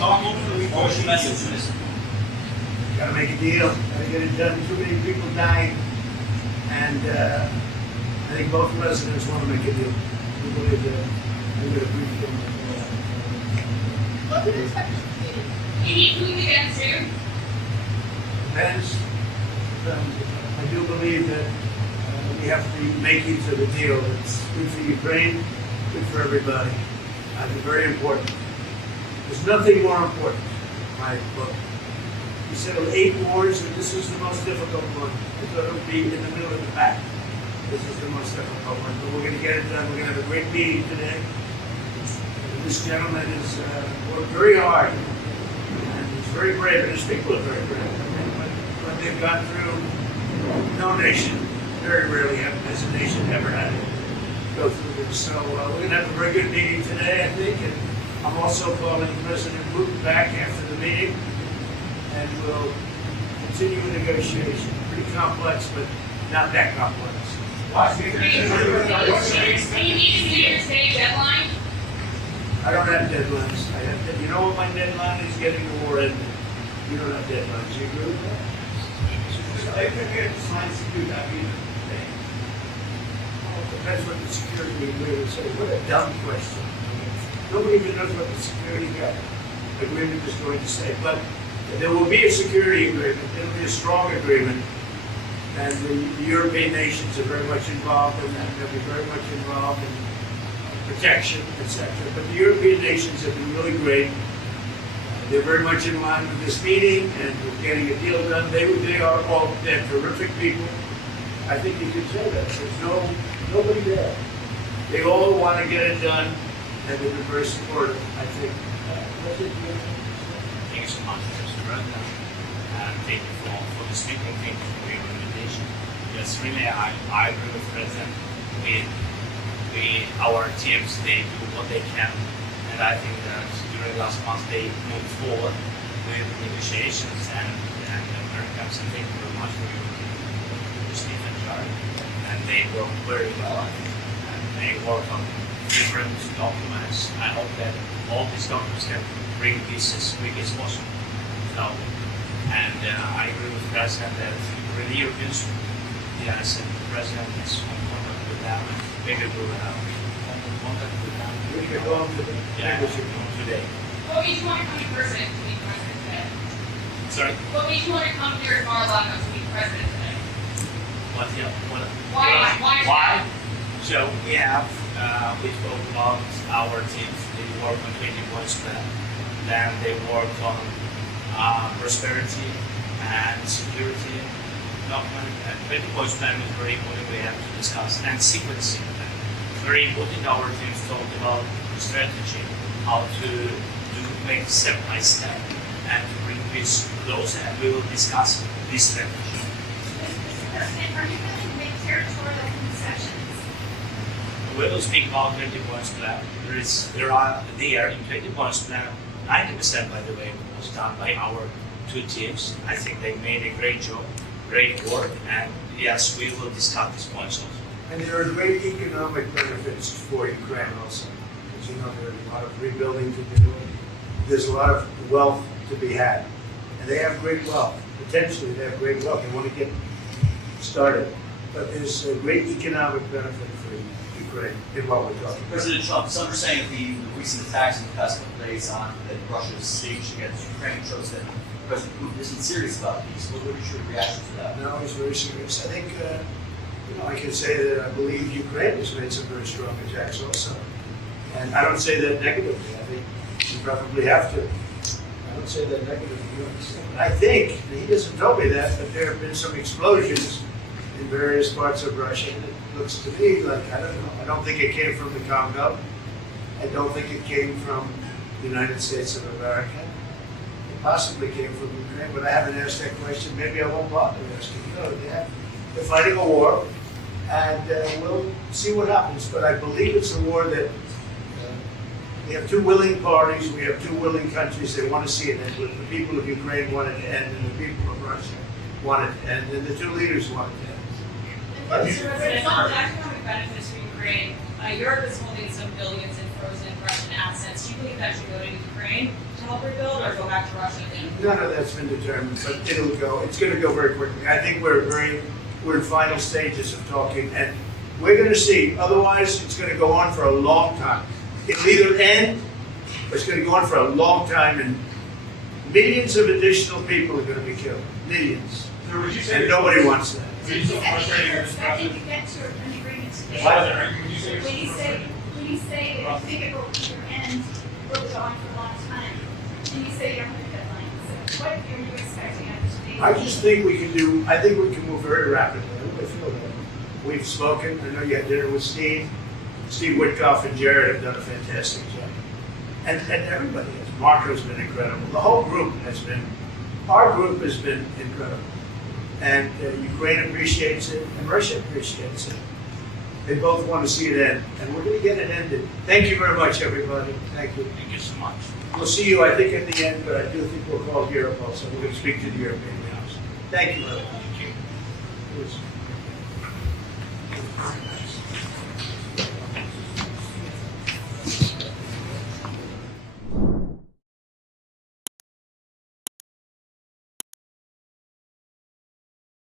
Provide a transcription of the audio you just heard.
What was your message, Mr.? Gotta make a deal, gotta get it done, too many people dying, and I think both presidents want to make a deal. We believe that we're gonna brief them. What do you expect to be? You need Putin again soon? Depends. I do believe that we have to be making to the deal. It's good for Ukraine, good for everybody. I think very important. There's nothing more important in my book. We settled 8 wars, and this is the most difficult one. We thought it would be in the middle of the pack. This is the most difficult one, but we're going to get it done. We're going to have a great meeting today. And this gentleman has worked very hard, and he's very brave, and his people are very brave. When they've gone through, no nation, very rarely has a nation ever had to go through this. So we're going to have a very good meeting today, I think, and I'm also calling President Putin back after the meeting, and we'll continue a negotiation. Pretty complex, but not that complex. Do you need a New Year's Day deadline? I don't have deadlines. You know what my deadline is? Getting the war ended. You don't have deadlines. You agree with that? I think it's nice to do that. Depends what the security agreement says. What a dumb question. Nobody even knows what the security agreement is going to say. But there will be a security agreement. It'll be a strong agreement. And the European nations are very much involved in that. They'll be very much involved in protection, etc. But the European nations have been really great. They're very much in line with this meeting and with getting a deal done. They are all they're terrific people. I think you could say that. There's nobody there. They all want to get it done, and they've been very supportive. I think. Thank you so much, Mr. President. Thank you for the speaking. Thank you for your invitation. Yes, really, I agree with the President. Our teams, they do what they can, and I think that during the last month they moved forward with negotiations, and Americans, and thank you very much for your Steve and Jared, and they work very well, and they work on different documents. I hope that all these documents can bring this as quick as possible. So, and I agree with the President that really Europeans, yes, and the President is in contact with them, and maybe we'll have contact with them. We can go on to the Today. What made you want to come in person to meet President today? Sorry? What made you want to come here to Mar-a-Lago to meet President today? Why? So we spoke about our teams. They work on 20 points plan. Then they work on prosperity and security document. And 20 points plan is very important. We have to discuss and sequencing plan. Very important. Our teams talked about the strategy, how to make step by step and to bring this closer. And we will discuss this strategy. President, are you willing to make territorial concessions? We will speak about 20 points plan. There in 20 points plan, 90% by the way was done by our 2 teams. I think they made a great job, great work, and yes, we will discuss these points also. And there are great economic benefits for Ukraine also. As you know, there's a lot of rebuilding to do. There's a lot of wealth to be had. And they have great wealth. Potentially they have great wealth. They want to get started. But there's a great economic benefit for Ukraine in what we're talking about. President Trump, some are saying the recent attacks in the past couple of days on that Russia's staged against Ukraine shows that President Putin isn't serious about peace. What is your reaction to that? No, he's very serious. I think, I can say that I believe Ukraine has made some very strong attacks also. And I don't say that negatively. I think you probably have to. I don't say that negatively. You understand? But I think, and he doesn't tell me that, but there have been some explosions in various parts of Russia. And it looks to me like, I don't know. I don't think it came from the Congo. I don't think it came from the United States of America. It possibly came from Ukraine, but I haven't asked that question. Maybe I won't bother asking. They're fighting a war, and we'll see what happens. But I believe it's a war that we have 2 willing parties, we have 2 willing countries. They want to see it end. The people of Ukraine want it to end, and the people of Russia want it to end, and the 2 leaders want it to end. Mr. President, on the economic benefits for Ukraine, Europe is holding some billions in frozen Russian assets, do you believe that should go to Ukraine to help rebuild or go back to Russia again? None of that's been determined, but it'll go. It's going to go very quickly. I think we're in final stages of talking, and we're going to see. Otherwise, it's going to go on for a long time. It'll either end, or it's going to go on for a long time, and millions of additional people are going to be killed. Millions, So would you say and nobody wants that. So you said that you're expecting to get to an agreement today. Would you say When you say that you think it will end, will go on for a long time, and you say you don't have a deadline, so what are you expecting out of today? I just think we can do. I think we can move very rapidly. I feel that. We've spoken. I know you had dinner with Steve. Steve Witkoff and Jared have done a fantastic job, and everybody has. Marco's been incredible. The whole group has been. Our group has been incredible, and Ukraine appreciates it, and Russia appreciates it. They both want to see it end, and we're going to get it ended. Thank you very much, everybody. Thank you. Thank you so much. We'll see you, I think, at the end, but I do think we'll call Europe also. We're going to speak to the European House. Thank you very much.